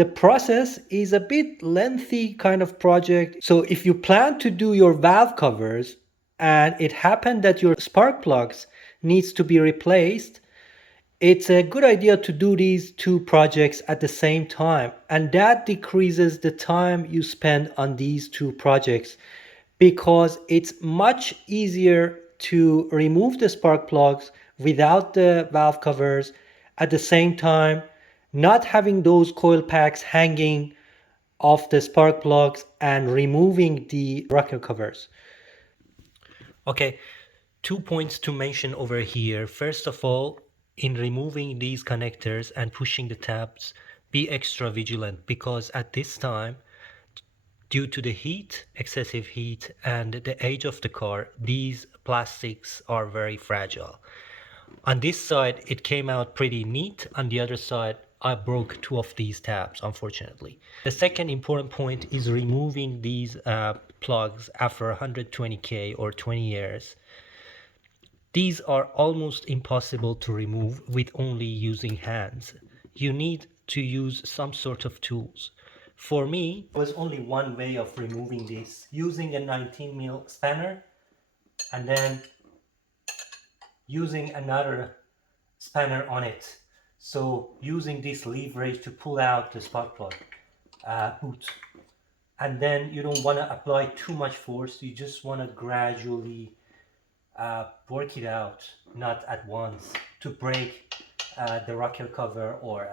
The process is a bit lengthy kind of project. So if you plan to do your valve covers and it happened that your spark plugs needs to be replaced, it's a good idea to do these two projects at the same time, and that decreases the time you spend on these two projects because it's much easier to remove the spark plugs without the valve covers at the same time, not having those coil packs hanging off the spark plugs and removing the rocker covers. Okay, 2 points to mention over here. First of all, in removing these connectors and pushing the tabs, be extra vigilant because at this time, due to the heat, excessive heat, and the age of the car, these plastics are very fragile. On this side, it came out pretty neat. On the other side, I broke two of these tabs, unfortunately. The second important point is removing these plugs after 120k or 20 years. These are almost impossible to remove with only using hands. You need to use some sort of tools. For me, there was only one way of removing this, using a 19mm spanner and then using another spanner on it. So using this leverage to pull out the spark plug boot. And then you don't want to apply too much force, you just want to gradually work it out, not at once, to break the rocker cover or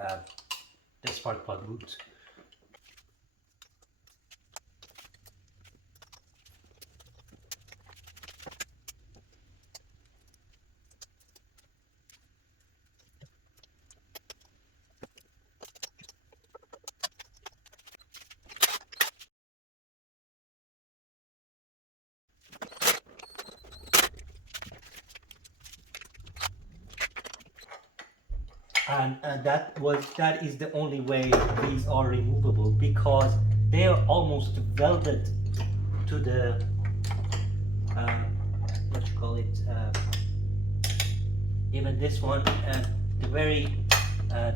the spark plug boot. And that is the only way these are removable, because they are almost welded to the what you call it, even this one, and uh,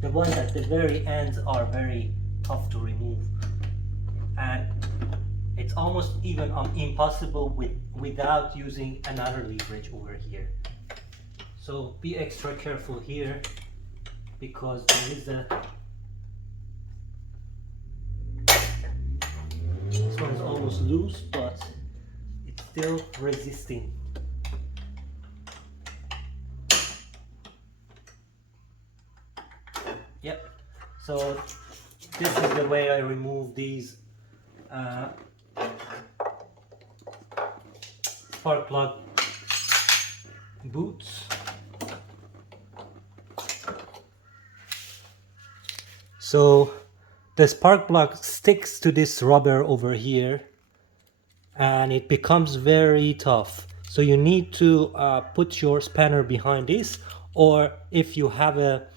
the ones at the very ends are very tough to remove, and it's almost even impossible without using another leverage over here. So be extra careful here, because there is a, this one is almost loose, but it's still resisting. Yep. So this is the way I remove these spark plug boots. So the spark plug sticks to this rubber over here and it becomes very tough. So you need to put your spanner behind this, or if you have a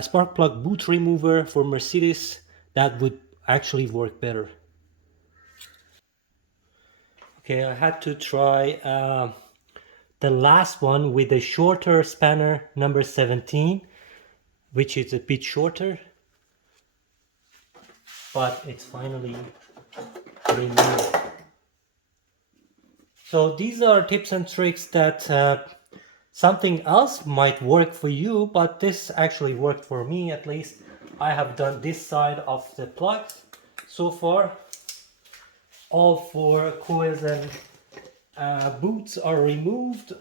spark plug boot remover for Mercedes, that would actually work better. Okay, I had to try the last one with a shorter spanner, number 17, which is a bit shorter, but it's finally removed. So these are tips and tricks that something else might work for you, but this actually worked for me at least. I have done this side of the plugs so far. All four coils and boots are removed.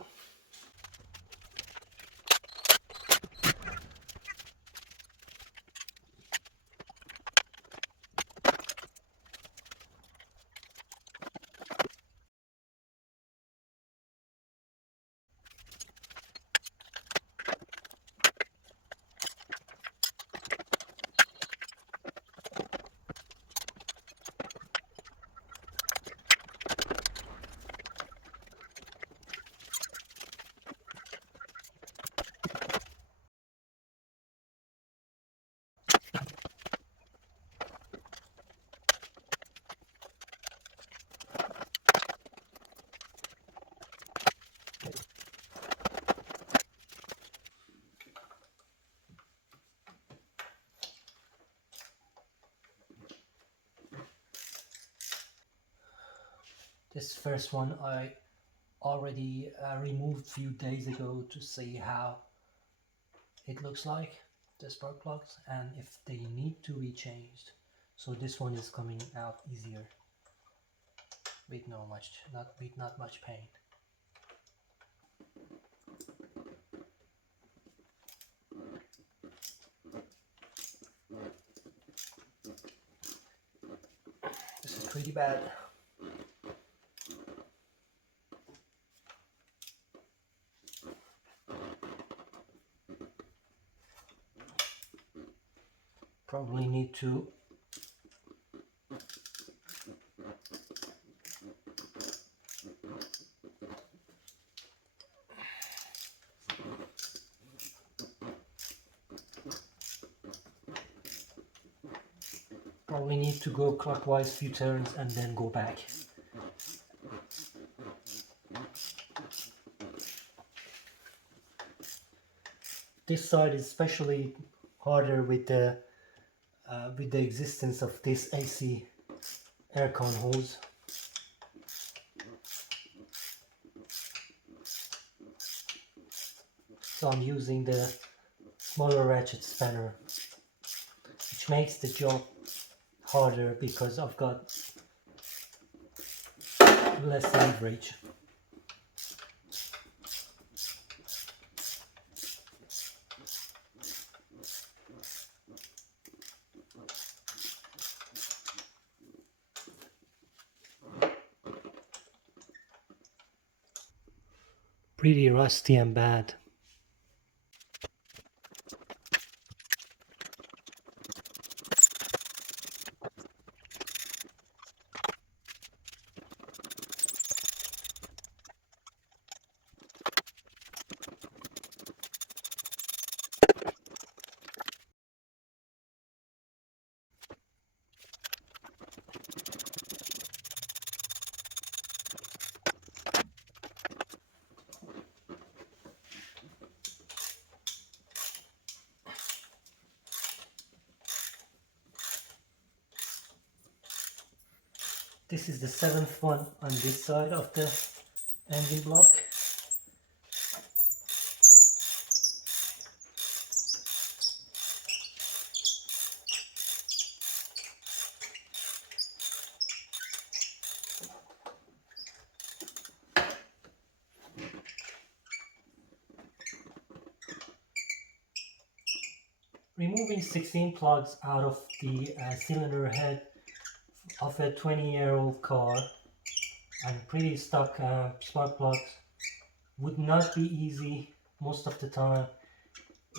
This first one I already removed a few days ago to see how it looks like, the spark plugs, and if they need to be changed. So this one is coming out easier with not much pain. This is pretty bad. Probably need to go clockwise a few turns and then go back. This side is especially harder with the existence of this AC aircon hose. So I'm using the smaller ratchet spanner, which makes the job harder because I've got less leverage. Pretty rusty and bad. This is the 7th one on this side of the engine block. Removing 16 plugs out of the cylinder head of a 20-year-old car and pretty stock spark plugs would not be easy most of the time.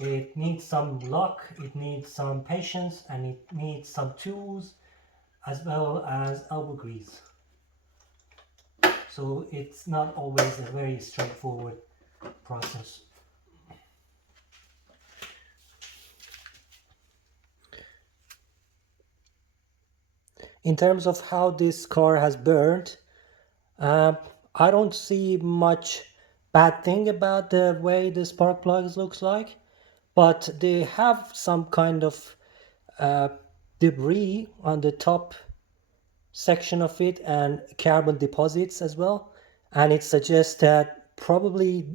It needs some luck, it needs some patience, and it needs some tools as well as elbow grease. So it's not always a very straightforward process. In terms of how this car has burned, I don't see much bad thing about the way the spark plugs looks like, but they have some kind of debris on the top section of it and carbon deposits as well, and it suggests that probably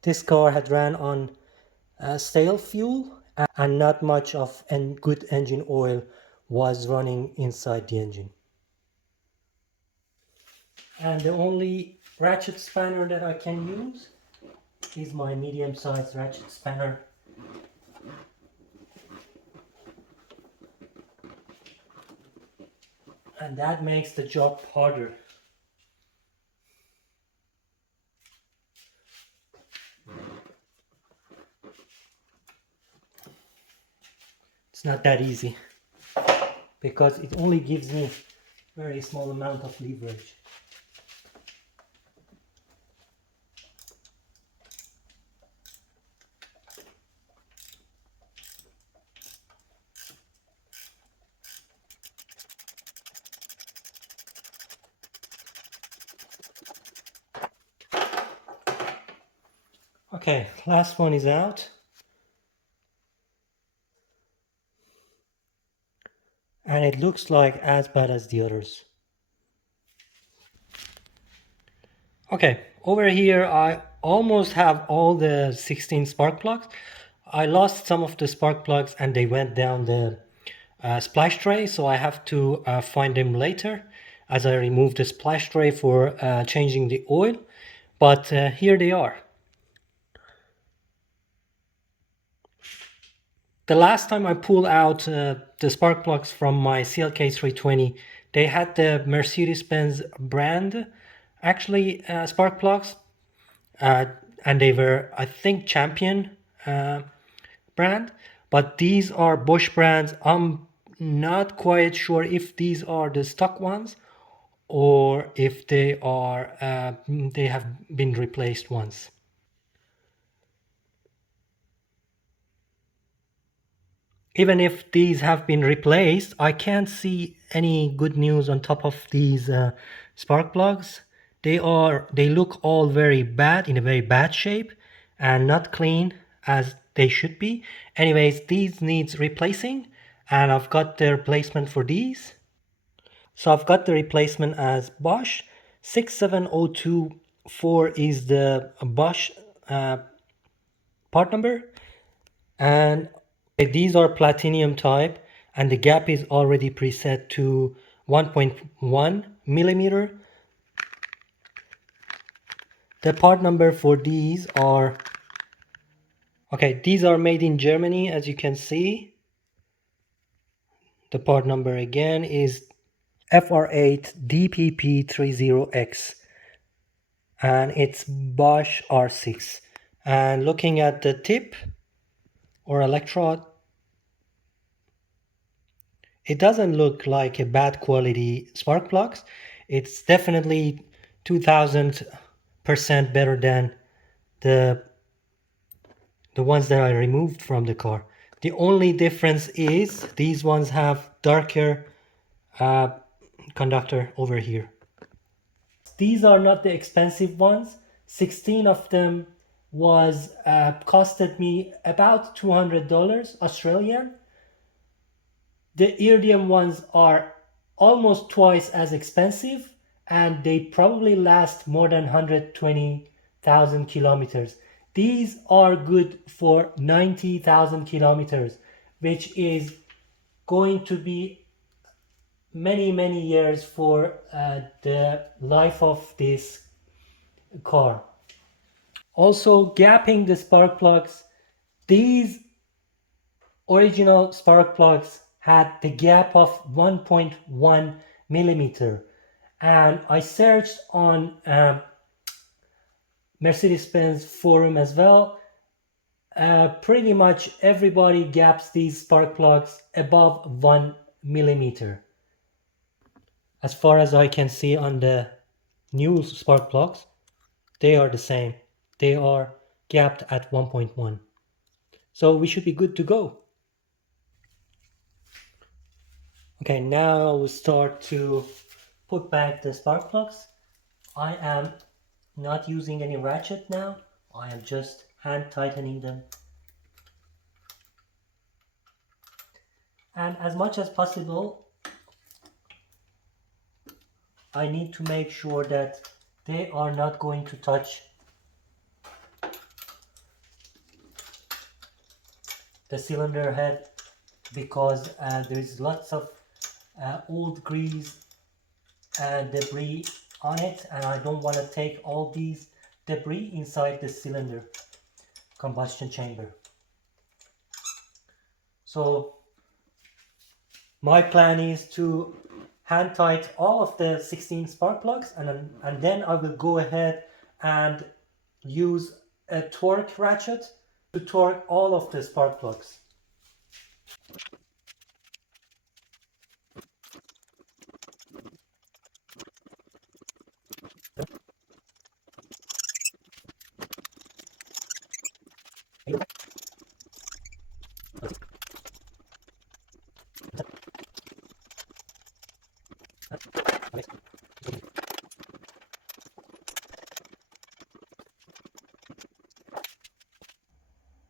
this car had ran on stale fuel and not much of good engine oil was running inside the engine. And the only ratchet spanner that I can use is my medium-sized ratchet spanner. And that makes the job harder. It's not that easy because it only gives me a very small amount of leverage. Okay, last one is out. And it looks like as bad as the others. Okay, over here I almost have all the 16 spark plugs. I lost some of the spark plugs and they went down the splash tray, so I have to find them later as I remove the splash tray for changing the oil. But here they are. The last time I pulled out the spark plugs from my CLK 320, they had the Mercedes Benz brand actually spark plugs, uh, and they were, I think, Champion brand, but these are Bosch brands. I'm not quite sure if these are the stock ones or if they have been replaced once. Even if these have been replaced, I can't see any good news on top of these spark plugs. They look all very bad, in a very bad shape, and not clean as they should be. Anyways, these needs replacing, and I've got the replacement for these. So I've got the replacement as Bosch 67024 is the Bosch part number, and these are platinum type, and the gap is already preset to 1.1 millimeter. The part number for these are, okay, these are made in Germany, as you can see. The part number again is FR8DPP30X, and it's Bosch R6. And looking at the tip or electrode, it doesn't look like a bad quality spark plugs. It's definitely 2000% better than the ones that I removed from the car. The only difference is these ones have darker conductor over here. These are not the expensive ones. 16 of them was costed me about $200 Australian. The iridium ones are almost twice as expensive, and they probably last more than 120,000 kilometers. These are good for 90,000 kilometers, which is going to be many years for the life of this car. Also, gapping the spark plugs. These original spark plugs had the gap of 1.1 millimeter, and I searched on Mercedes-Benz forum as well. Pretty much everybody gaps these spark plugs above 1 millimeter. As far as I can see on the new spark plugs, they are the same. They are gapped at 1.1. So we should be good to go. Okay, now we start to put back the spark plugs. I am not using any ratchet now. I am just hand tightening them. And as much as possible, I need to make sure that they are not going to touch the cylinder head, because there is lots of old grease and debris on it, and I don't want to take all these debris inside the cylinder combustion chamber. So my plan is to hand tight all of the 16 spark plugs, and then I will go ahead and use a torque ratchet to torque all of the spark plugs.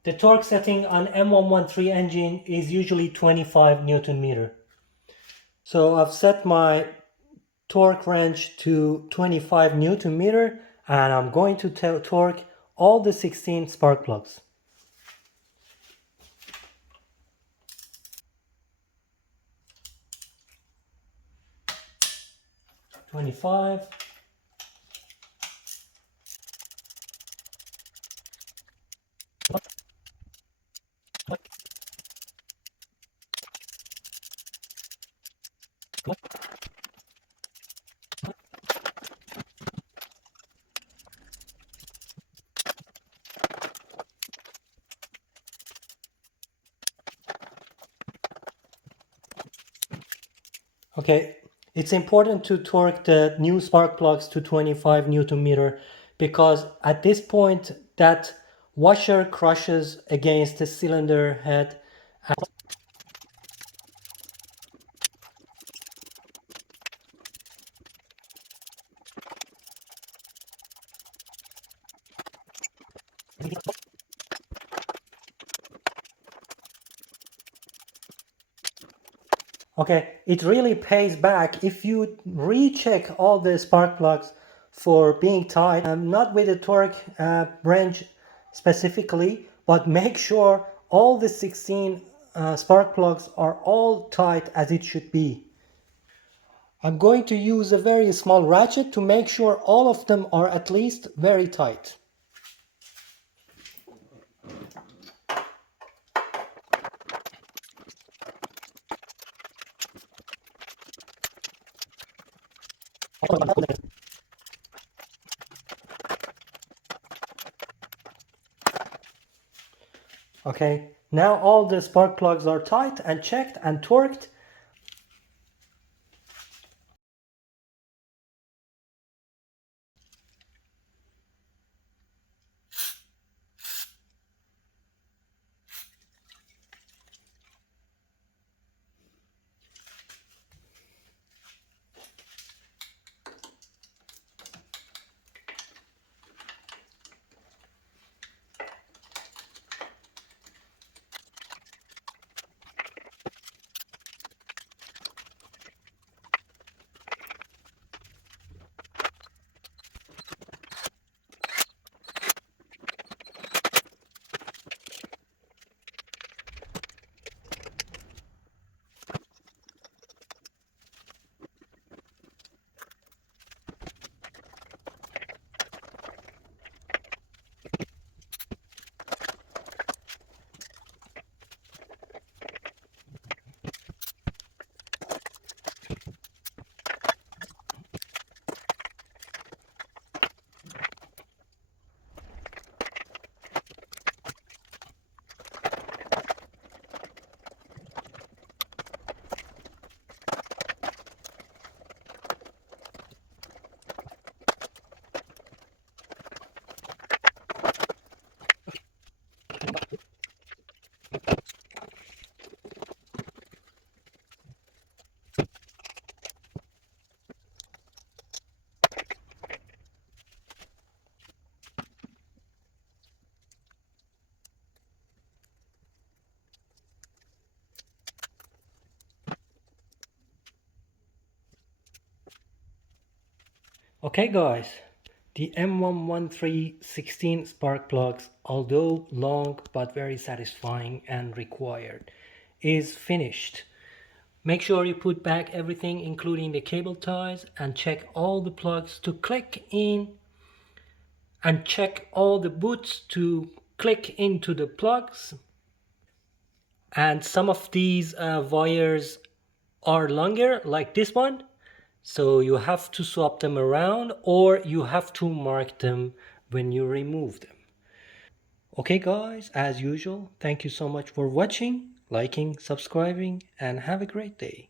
The torque setting on M113 engine is usually 25 Newton meter. So I've set my torque wrench to 25 Newton meter, and I'm going to torque all the 16 spark plugs. 25. Okay, it's important to torque the new spark plugs to 25 Newton meter because at this point that washer crushes against the cylinder head. Okay, it really pays back if you recheck all the spark plugs for being tight, not with the torque wrench specifically, but make sure all the 16 spark plugs are all tight as it should be. I'm going to use a very small ratchet to make sure all of them are at least very tight. Okay, now all the spark plugs are tight and checked and torqued. Okay guys, the M113 16 spark plugs, although long but very satisfying and required, is finished. Make sure you put back everything including the cable ties and check all the plugs to click in and check all the boots to click into the plugs. And some of these wires are longer like this one, so you have to swap them around or you have to mark them when you remove them. Okay guys, as usual, thank you so much for watching, liking, subscribing, and have a great day.